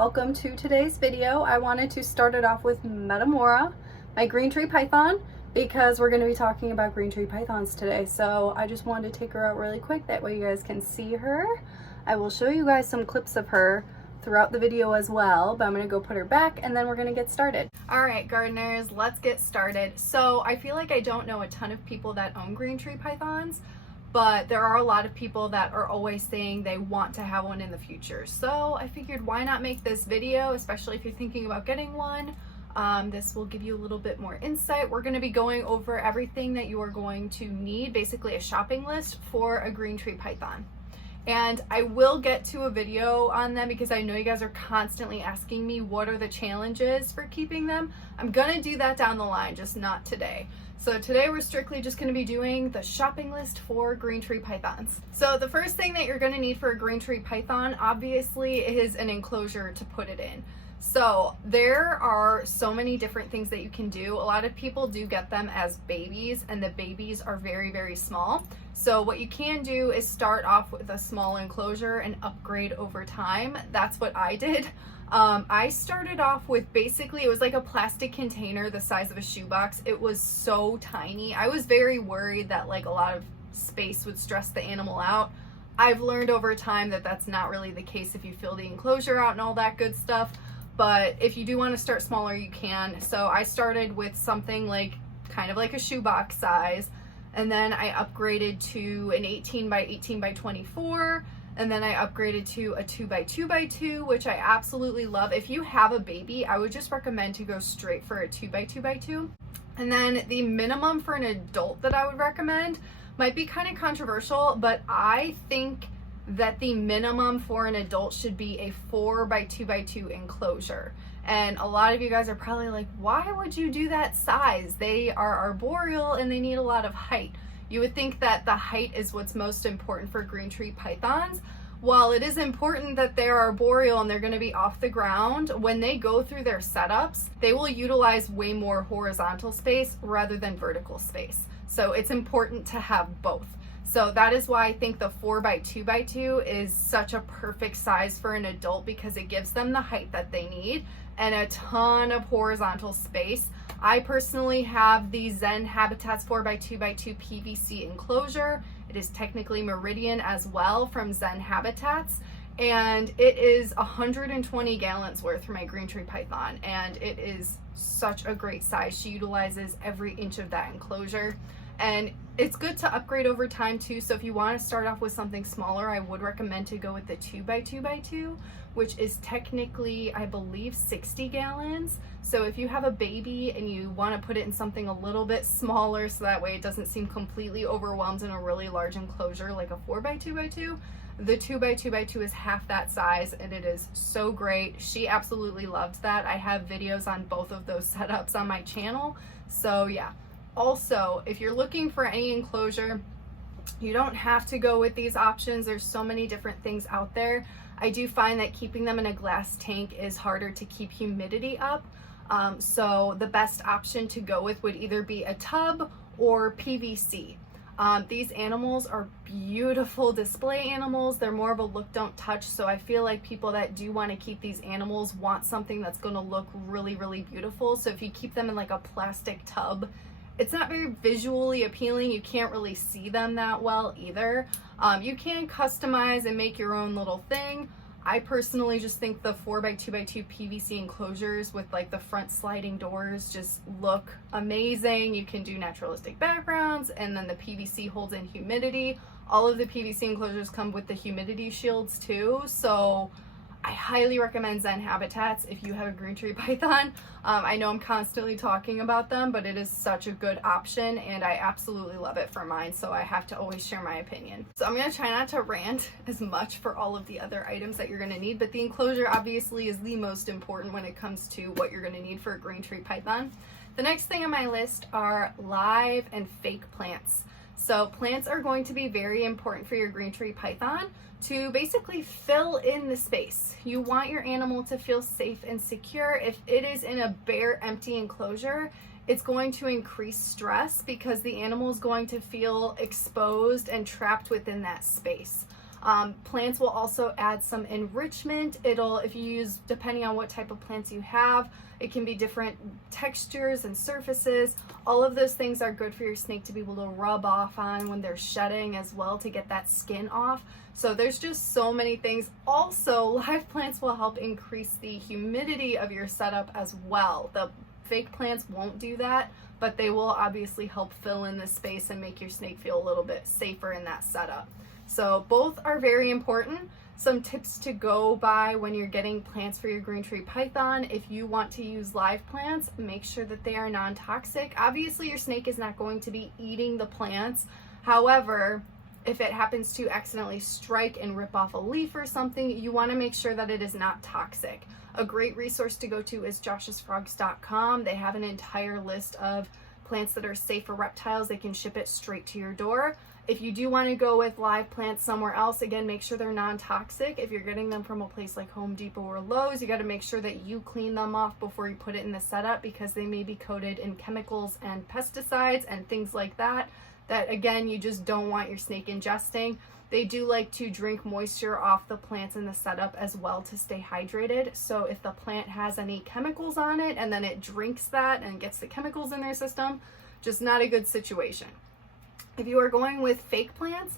welcome to today's video. I wanted to start it off with Metamora, my green tree python, because we're going to be talking about green tree pythons today. So I just wanted to take her out really quick, that way you guys can see her. I will show you guys some clips of her throughout the video as well, but I'm going to go put her back and then we're going to get started. All right, gardeners, let's get started. So I feel like I don't know a ton of people that own green tree pythons, but there are a lot of people that are always saying they want to have one in the future. So I figured, why not make this video, especially if you're thinking about getting one. This will give you a little bit more insight. We're going to be going over everything that you are going to need, basically a shopping list for a green tree python. And I will get to a video on them because I know you guys are constantly asking me what are the challenges for keeping them. I'm gonna do that down the line, just not today. So today we're strictly just gonna be doing the shopping list for green tree pythons. So the first thing that you're gonna need for a green tree python, obviously, is an enclosure to put it in. So there are so many different things that you can do. A lot of people do get them as babies, and the babies are very, very small. So what you can do is start off with a small enclosure and upgrade over time. That's what I did. I started off with basically, it was like a plastic container the size of a shoebox. It was so tiny. I was very worried that like a lot of space would stress the animal out. I've learned over time that that's not really the case if you fill the enclosure out and all that good stuff. But if you do want to start smaller, you can. So I started with something like kind of like a shoebox size, and then I upgraded to an 18 by 18 by 24, and then I upgraded to a 2 by 2 by 2, which I absolutely love. If you have a baby, I would just recommend to go straight for a 2 by 2 by 2. And then the minimum for an adult that I would recommend might be kind of controversial, but I think that the minimum for an adult should be a 4 by 2 by 2 enclosure. And a lot of you guys are probably like, why would you do that size? They are arboreal and they need a lot of height. You would think that the height is what's most important for green tree pythons. While it is important that they're arboreal and they're going to be off the ground, when they go through their setups, they will utilize way more horizontal space rather than vertical space. So it's important to have both. So that is why I think the 4 by 2 by 2 is such a perfect size for an adult, because it gives them the height that they need and a ton of horizontal space. I personally have the Zen Habitats 4 by 2 by 2 PVC enclosure. It is technically Meridian as well from Zen Habitats, and it is 120 gallons worth for my green tree python, and it is such a great size. She utilizes every inch of that enclosure. And it's good to upgrade over time too. So if you want to start off with something smaller, I would recommend to go with the 2 by 2 by 2, which is technically, I believe, 60 gallons. So if you have a baby and you want to put it in something a little bit smaller, so that way it doesn't seem completely overwhelmed in a really large enclosure like a 4 by 2 by 2, the 2 by 2 by 2 is half that size, and it is so great. She absolutely loved that. I have videos on both of those setups on my channel. So yeah. Also, if you're looking for any enclosure, you don't have to go with these options. There's so many different things out there. I do find that keeping them in a glass tank is harder to keep humidity up. So the best option to go with would either be a tub or PVC. These animals are beautiful display animals. They're more of a look, don't touch. So I feel like people that do want to keep these animals want something that's going to look really, really beautiful. So if you keep them in like a plastic tub, it's not very visually appealing. You can't really see them that well either. You can customize and make your own little thing. I personally just think the 4 by 2 by 2 PVC enclosures with like the front sliding doors just look amazing. You can do naturalistic backgrounds, and then the PVC holds in humidity. All of the PVC enclosures come with the humidity shields too. So I highly recommend Zen Habitats if you have a green tree python. I know I'm constantly talking about them, but it is such a good option, and I absolutely love it for mine, so I have to always share my opinion. So I'm going to try not to rant as much for all of the other items that you're going to need, but the enclosure obviously is the most important when it comes to what you're going to need for a green tree python. The next thing on my list are live and fake plants. So plants are going to be very important for your green tree python to basically fill in the space. You want your animal to feel safe and secure. If it is in a bare, empty enclosure, it's going to increase stress because the animal is going to feel exposed and trapped within that space. Plants will also add some enrichment. If you use, depending on what type of plants you have, it can be different textures and surfaces. All of those things are good for your snake to be able to rub off on when they're shedding as well, to get that skin off. So there's just so many things. Also, live plants will help increase the humidity of your setup as well. The fake plants won't do that, but they will obviously help fill in the space and make your snake feel a little bit safer in that setup. So both are very important. Some tips to go by when you're getting plants for your green tree python: if you want to use live plants, make sure that they are non-toxic. Obviously your snake is not going to be eating the plants. However, if it happens to accidentally strike and rip off a leaf or something, you want to make sure that it is not toxic. A great resource to go to is joshsfrogs.com. They have an entire list of plants that are safe for reptiles. They can ship it straight to your door. If you do want to go with live plants somewhere else, again, make sure they're non-toxic. If you're getting them from a place like Home Depot or Lowe's, you got to make sure that you clean them off before you put it in the setup, because they may be coated in chemicals and pesticides and things like that, that again, you just don't want your snake ingesting. They do like to drink moisture off the plants in the setup as well to stay hydrated. So if the plant has any chemicals on it and then it drinks that and gets the chemicals in their system, just not a good situation. If you are going with fake plants,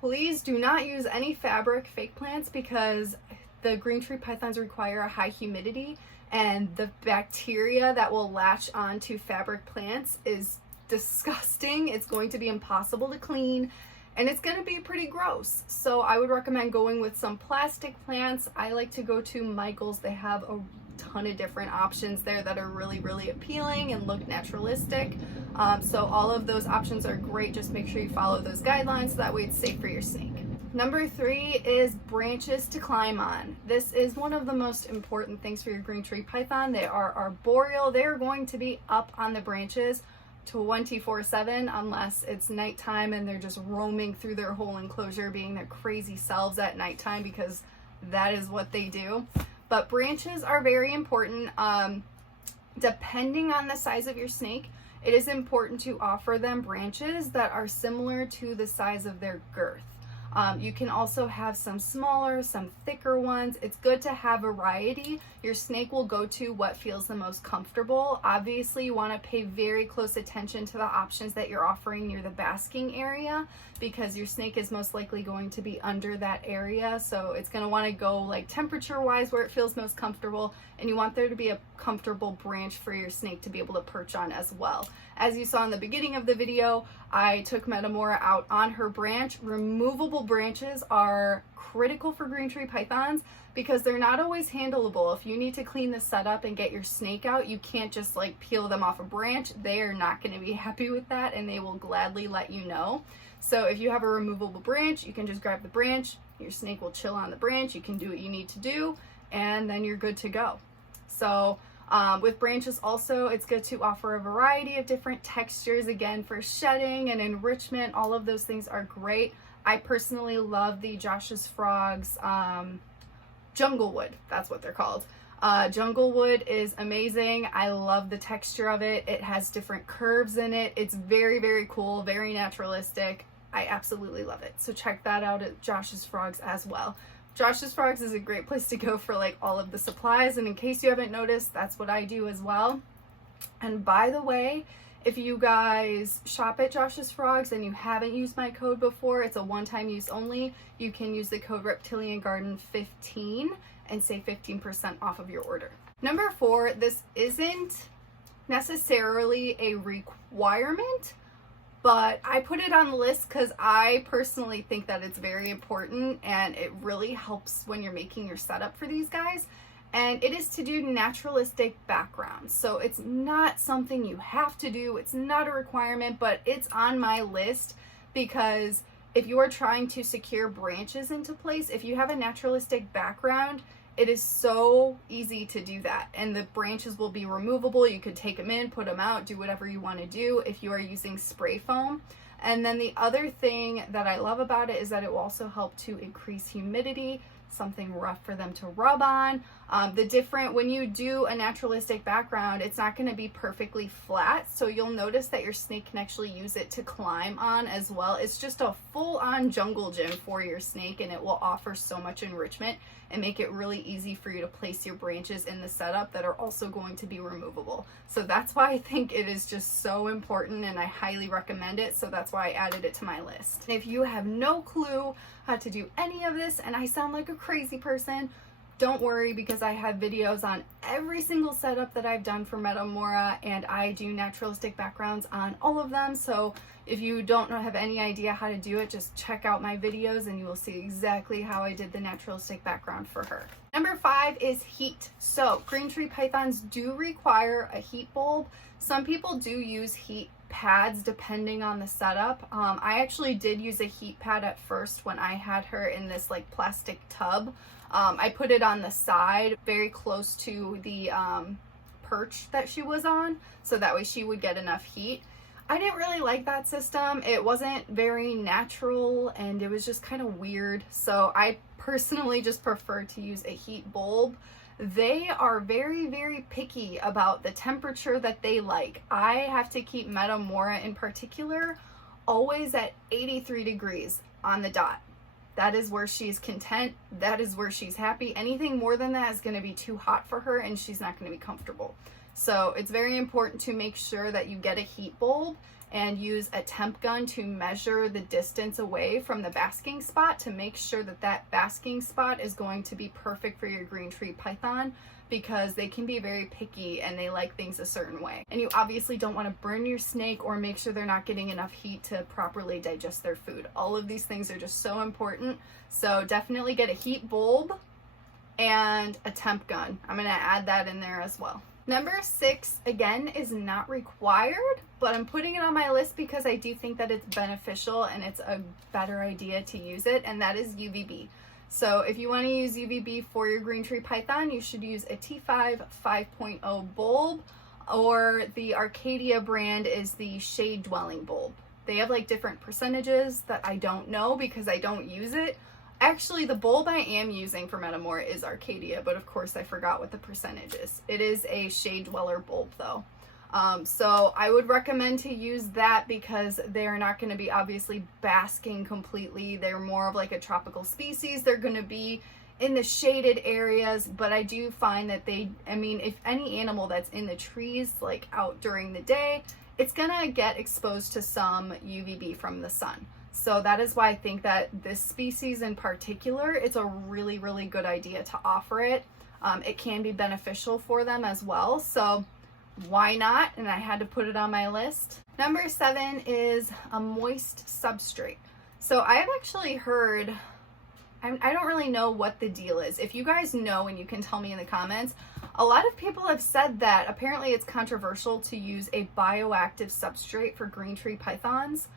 please do not use any fabric fake plants, because the green tree pythons require a high humidity, and the bacteria that will latch onto fabric plants is disgusting. It's going to be impossible to clean, and it's going to be pretty gross. So I would recommend going with some plastic plants. I like to go to Michael's. They have a ton of different options there that are really, really appealing and look naturalistic. So all of those options are great. Just make sure you follow those guidelines so that way it's safe for your snake. Number 3 is branches to climb on. This is one of the most important things for your green tree python. They are arboreal. They're going to be up on the branches 24/7 unless it's nighttime and they're just roaming through their whole enclosure, being their crazy selves at nighttime, because that is what they do. But branches are very important. Depending on the size of your snake, it is important to offer them branches that are similar to the size of their girth. You can also have some smaller, some thicker ones. It's good to have variety. Your snake will go to what feels the most comfortable. Obviously, you want to pay very close attention to the options that you're offering near the basking area, because your snake is most likely going to be under that area. So it's going to want to go like temperature wise where it feels most comfortable, and you want there to be a comfortable branch for your snake to be able to perch on as well. As you saw in the beginning of the video, I took Metamora out on her branch. Removable branches are critical for green tree pythons because they're not always handleable. If you need to clean the setup and get your snake out, you can't just like peel them off a branch. They are not going to be happy with that, and they will gladly let you know. So if you have a removable branch, you can just grab the branch, your snake will chill on the branch, you can do what you need to do, and then you're good to go. So with branches also, it's good to offer a variety of different textures, again, for shedding and enrichment. All of those things are great. I personally love the Josh's Frogs Jungle Wood. That's what they're called. Jungle Wood is amazing. I love the texture of it. It has different curves in it. It's very, very cool, very naturalistic. I absolutely love it. So check that out at Josh's Frogs as well. Josh's Frogs is a great place to go for like all of the supplies, and in case you haven't noticed, that's what I do as well. And by the way, if you guys shop at Josh's Frogs and you haven't used my code before, it's a one-time use only. You can use the code Reptilian Garden 15 and save 15% off of your order. Number 4, this isn't necessarily a requirement, but I put it on the list because I personally think that it's very important and it really helps when you're making your setup for these guys. And it is to do naturalistic background. So it's not something you have to do. It's not a requirement, but it's on my list because if you are trying to secure branches into place, if you have a naturalistic background, it is so easy to do that. And the branches will be removable. You could take them in, put them out, do whatever you want to do if you are using spray foam. And then the other thing that I love about it is that it will also help to increase humidity. something rough for them to rub on. When you do a naturalistic background, it's not going to be perfectly flat, so you'll notice that your snake can actually use it to climb on as well. It's just a full-on jungle gym for your snake, and it will offer so much enrichment and make it really easy for you to place your branches in the setup that are also going to be removable. So that's why I think it is just so important, and I highly recommend it, so that's why I added it to my list. And if you have no clue how to do any of this and I sound like a crazy person, don't worry, because I have videos on every single setup that I've done for Metamora, and I do naturalistic backgrounds on all of them. So if you don't have any idea how to do it, just check out my videos and you will see exactly how I did the naturalistic background for her. Number 5 is heat. So green tree pythons do require a heat bulb. Some people do use heat pads depending on the setup. I actually did use a heat pad at first when I had her in this like plastic tub. I put it on the side very close to the perch that she was on, so that way she would get enough heat. I didn't really like that system. It wasn't very natural and it was just kind of weird. So I personally just prefer to use a heat bulb. They are very, very picky about the temperature that they like. I have to keep Metamora in particular always at 83 degrees on the dot. That is where she's content. That is where she's happy. Anything more than that is going to be too hot for her and she's not going to be comfortable. So it's very important to make sure that you get a heat bulb and use a temp gun to measure the distance away from the basking spot to make sure that that basking spot is going to be perfect for your green tree python, because they can be very picky and they like things a certain way. And you obviously don't want to burn your snake or make sure they're not getting enough heat to properly digest their food. All of these things are just so important. So definitely get a heat bulb and a temp gun. I'm going to add that in there as well. Number 6, again, is not required, but I'm putting it on my list because I do think that it's beneficial and it's a better idea to use it, and that is UVB. So if you want to use UVB for your green tree python, you should use a T5 5.0 bulb, or the Arcadia brand is the shade dwelling bulb. They have like different percentages that I don't know because I don't use it. Actually, the bulb I am using for Metamora is Arcadia, but of course I forgot what the percentage is. It is a shade dweller bulb though. So I would recommend to use that because they're not going to be obviously basking completely. They're more of like a tropical species. They're going to be in the shaded areas, but I do find that if any animal that's in the trees, like out during the day, it's going to get exposed to some UVB from the sun. So that is why I think that this species in particular, it's a really, really good idea to offer it. It can be beneficial for them as well. So why not? And I had to put it on my list. Number 7 is a moist substrate. So I have actually heard, I don't really know what the deal is. If you guys know and you can tell me in the comments, a lot of people have said that apparently it's controversial to use a bioactive substrate for green tree pythons.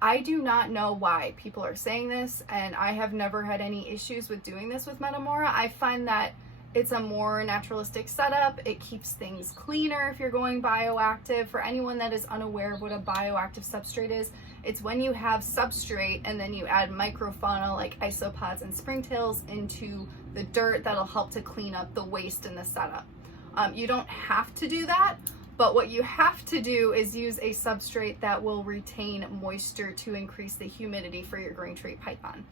I do not know why people are saying this, and I have never had any issues with doing this with Metamora. I find that it's a more naturalistic setup. It keeps things cleaner if you're going bioactive. For anyone that is unaware of what a bioactive substrate is, it's when you have substrate and then you add microfauna like isopods and springtails into the dirt that'll help to clean up the waste in the setup. You don't have to do that, but what you have to do is use a substrate that will retain moisture to increase the humidity for your green tree python.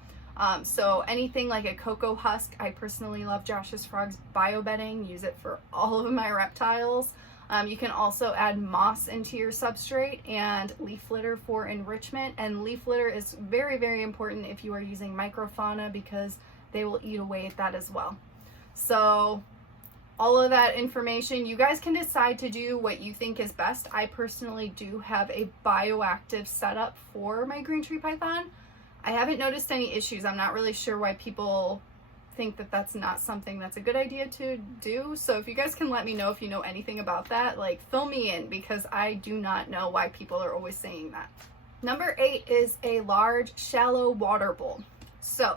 So anything like a cocoa husk, I personally love Josh's Frogs biobedding, use it for all of my reptiles. You can also add moss into your substrate and leaf litter for enrichment. And leaf litter is very, very important if you are using microfauna because they will eat away at that as well. So all of that information, you guys can decide to do what you think is best. I personally do have a bioactive setup for my green tree python. I haven't noticed any issues. I'm not really sure why people think that that's not something that's a good idea to do. So if you guys can let me know if you know anything about that, like fill me in, because I do not know why people are always saying that. Number 8 is a large shallow water bowl. So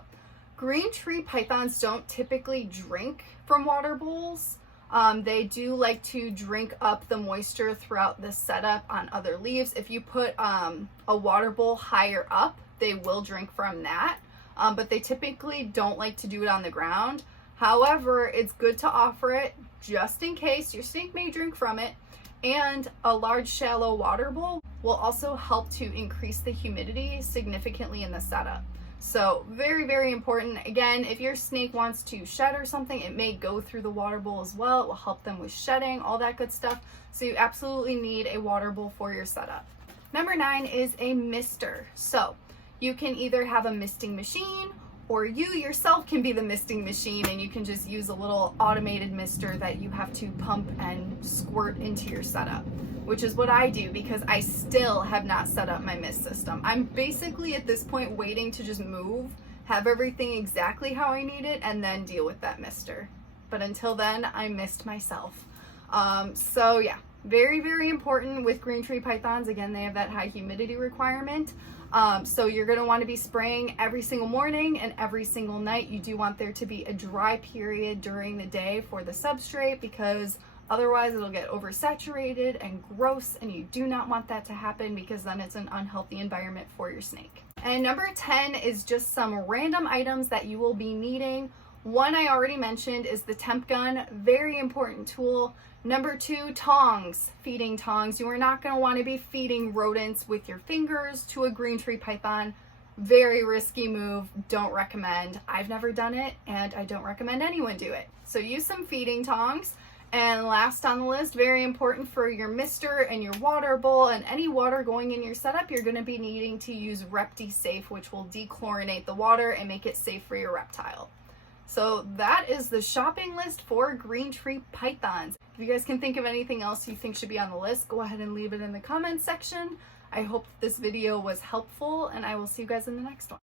green tree pythons don't typically drink from water bowls. They do like to drink up the moisture throughout the setup on other leaves. If you put a water bowl higher up, they will drink from that. but they typically don't like to do it on the ground. However, it's good to offer it just in case your snake may drink from it, and a large shallow water bowl will also help to increase the humidity significantly in the setup. So very, very important. Again, if your snake wants to shed or something, it may go through the water bowl as well. It will help them with shedding, all that good stuff. So you absolutely need a water bowl for your setup. Number 9 is a mister. So you can either have a misting machine, or you yourself can be the misting machine, and you can just use a little automated mister that you have to pump and squirt into your setup, which is what I do because I still have not set up my mist system. I'm basically at this point waiting to just move, have everything exactly how I need it, and then deal with that mister. But until then, I mist myself. So yeah, very, very important with green tree pythons. Again, they have that high humidity requirement. So you're going to want to be spraying every single morning and every single night. You do want there to be a dry period during the day for the substrate, because otherwise it'll get oversaturated and gross, and you do not want that to happen, because then it's an unhealthy environment for your snake. And number 10 is just some random items that you will be needing. One I already mentioned is the temp gun, very important tool. Number 2, tongs, feeding tongs. You are not going to want to be feeding rodents with your fingers to a green tree python. Very risky move, don't recommend. I've never done it, and I don't recommend anyone do it. So use some feeding tongs. And last on the list, very important for your mister and your water bowl and any water going in your setup, you're going to be needing to use ReptiSafe, which will dechlorinate the water and make it safe for your reptile. So that is the shopping list for green tree pythons. If you guys can think of anything else you think should be on the list, go ahead and leave it in the comments section. I hope this video was helpful, and I will see you guys in the next one.